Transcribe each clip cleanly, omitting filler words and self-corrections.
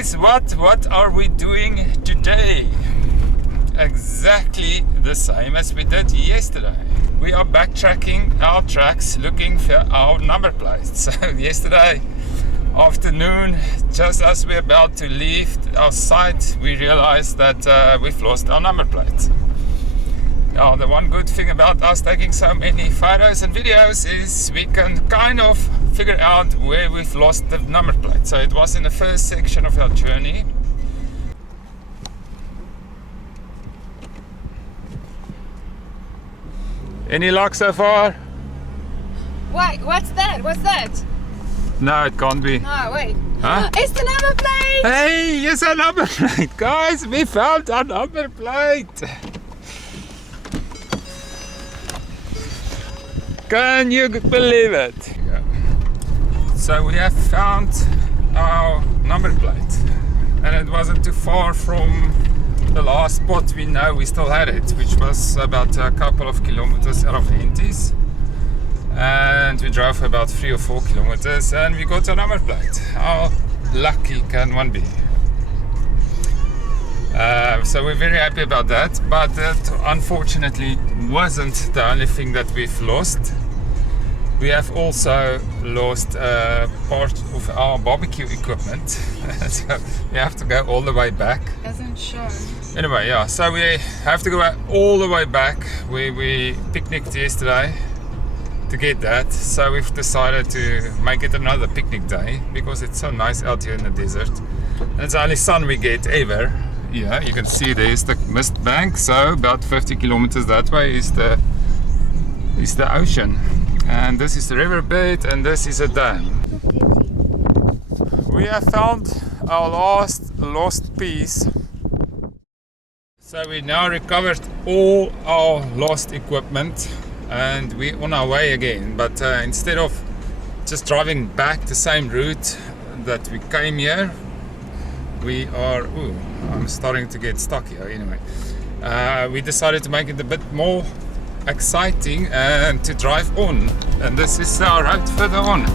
guys, what are we doing today? Exactly the same as we did yesterday. We are backtracking our tracks looking for our number plates. So yesterday afternoon, just as we're about to leave our site, we realized that we've lost our number plates. Now, the one good thing about us taking so many photos and videos is we can kind of figure out where we've lost the number plate. So it was in the first section of our journey. Any luck so far? Wait, what's that? What's that? No, it can't be. No, wait. Huh? It's the number plate! Hey, it's a number plate, guys. We found a number plate. Can you believe it? So we have found our number plate, and it wasn't too far from the last spot we know we still had it, which was about a couple of kilometers out of Henties. And we drove about 3 or 4 kilometers and we got a number plate. How lucky can one be? So we're very happy about that, but that unfortunately wasn't the only thing that we've lost. We have also lost part of our barbecue equipment. So we have to go all the way back. Doesn't show. Anyway, yeah, so we have to go all the way back. We picnicked yesterday to get that, so we've decided to make it another picnic day because it's so nice out here in the desert, and it's the only sun we get ever. Yeah, you can see there's the mist bank, so about 50 kilometers that way is the ocean, and this is the riverbed, and this is a dam. We have found our last lost piece. So we now recovered all our lost equipment and we're on our way again, but instead of just driving back the same route that we came here, we are, I'm starting to get stuck here anyway. We decided to make it a bit more exciting and to drive on, and this is our route further on.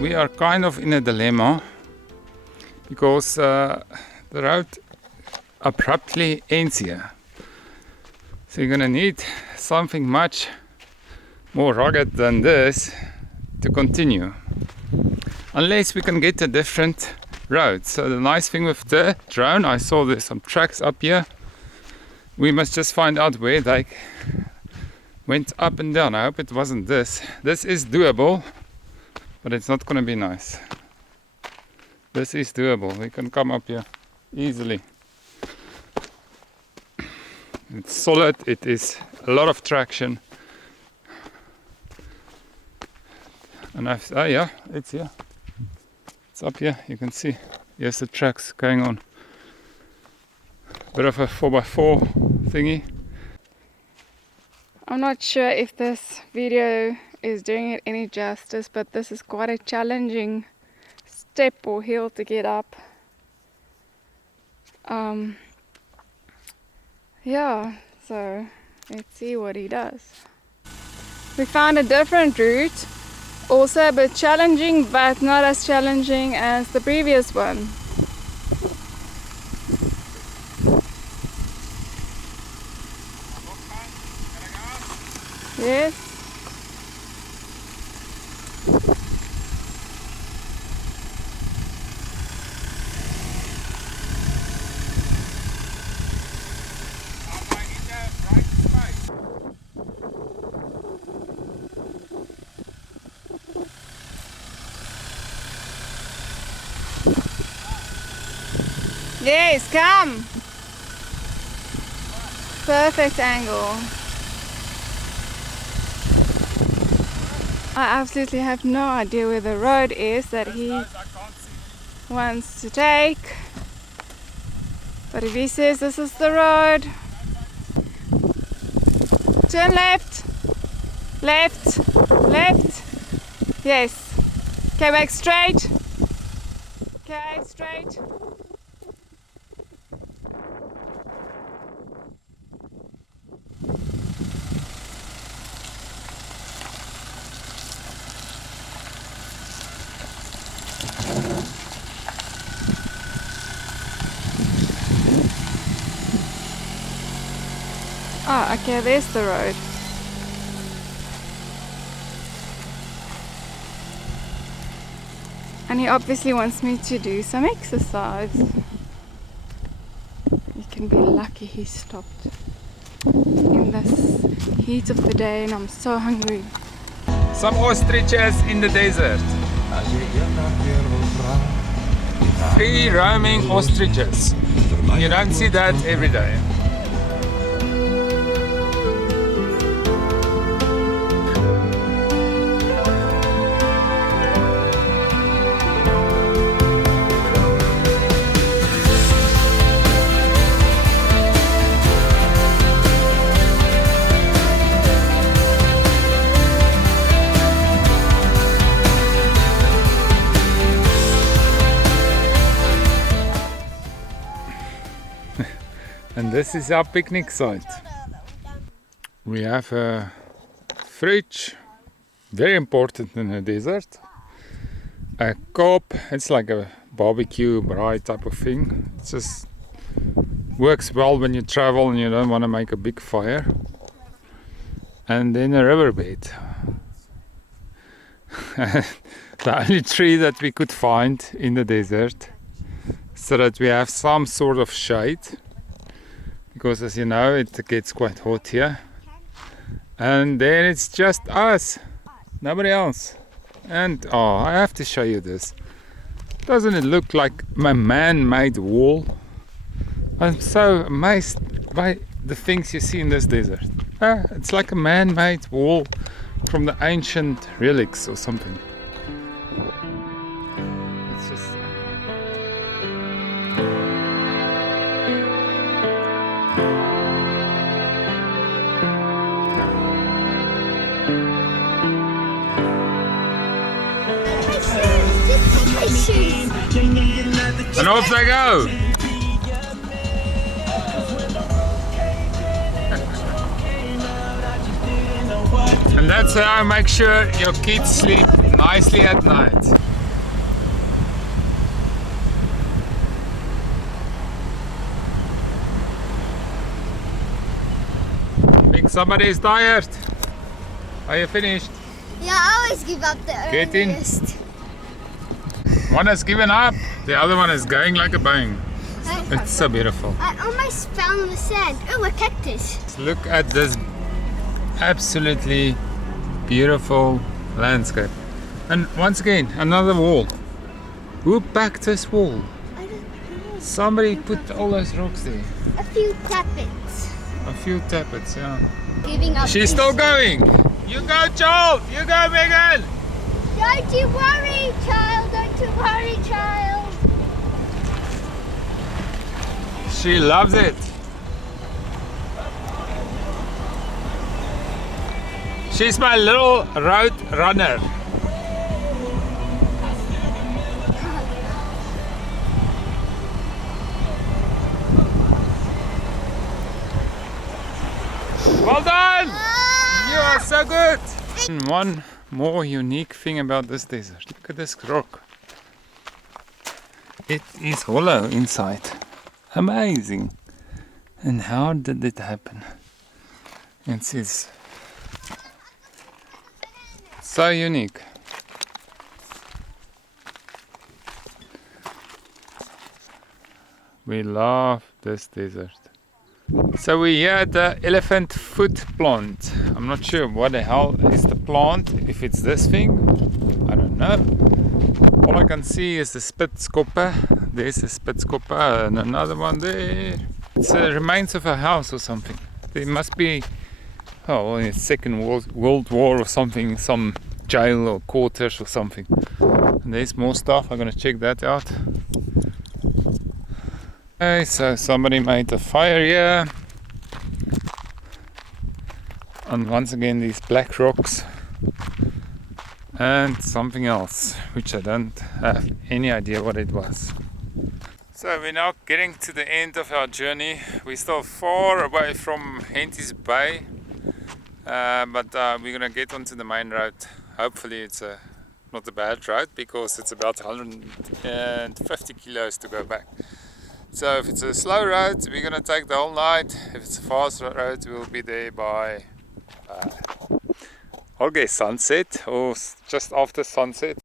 We are kind of in a dilemma because the road abruptly ends here. So you're gonna need something much more rugged than this to continue, unless we can get a different road. So the nice thing with the drone, I saw there's some tracks up here. We must just find out where they went up and down. I hope it wasn't this. This is doable, but it's not going to be nice. This is doable. We can come up here easily. It's solid. It is a lot of traction. And yeah, it's here. It's up here. You can see. Here's the tracks going on. Bit of a 4x4 thingy. I'm not sure if this video is doing it any justice, but this is quite a challenging step or hill to get up. Yeah, so let's see what he does. We found a different route, also a bit challenging, but not as challenging as the previous one. Yes. Yes, come. Perfect angle. I absolutely have no idea where the road is that he wants to take. But if he says this is the road, turn left, left, left. Yes. Okay, back straight. Okay, straight. Oh, okay, there's the road. And he obviously wants me to do some exercise. You can be lucky he stopped in this heat of the day and I'm so hungry. Some ostriches in the desert. Free roaming ostriches. You don't see that every day. And this is our picnic site. We have a fridge, very important in the desert. A cob, it's like a barbecue braai type of thing. It just works well when you travel and you don't want to make a big fire. And then a riverbed. The only tree that we could find in the desert, so that we have some sort of shade. Because as you know, it gets quite hot here. And then it's just us, nobody else. And oh, I have to show you this. Doesn't it look like a man-made wall? I'm so amazed by the things you see in this desert. It's like a man-made wall from the ancient relics or something. It's just... And off they go! And that's how I make sure your kids sleep nicely at night. Think somebody is tired? Are you finished? Yeah, I always give up the Get in. earliest. One has given up, the other one is going like a bang. It's so beautiful. I almost found the sand. Oh, a cactus. Look at this absolutely beautiful landscape. And once again, another wall. Who packed this wall? I don't know. Somebody put all those rocks there. A few tappets. A few tappets, yeah. Giving up. She's still going. You go, Joel. You go, Megan. Don't you worry, child. Don't you worry, child. She loves it. She's my little road runner. Well done! You are so good! And one more unique thing about this desert. Look at this rock. It is hollow inside. Amazing. And how did it happen? It is so unique. We love this desert. So we're here at the elephant foot plant. I'm not sure what the hell is the plant, if it's this thing, I don't know. All I can see is the Spitskoppe. There's the Spitskoppe and another one there. It's the remains of a house or something. There must be, oh, in the Second World War or something, some jail or quarters or something. And there's more stuff. I'm gonna check that out. Okay, so somebody made a fire here. And once again these black rocks. And something else, which I don't have any idea what it was. So we're now getting to the end of our journey. We're still far away from Henties Bay, but we're gonna get onto the main road. Hopefully it's not a bad road, because it's about 150 kilos to go back. So if it's a slow road, we're gonna take the whole night. If it's a fast road, we'll be there by I'll guess sunset, or just after sunset.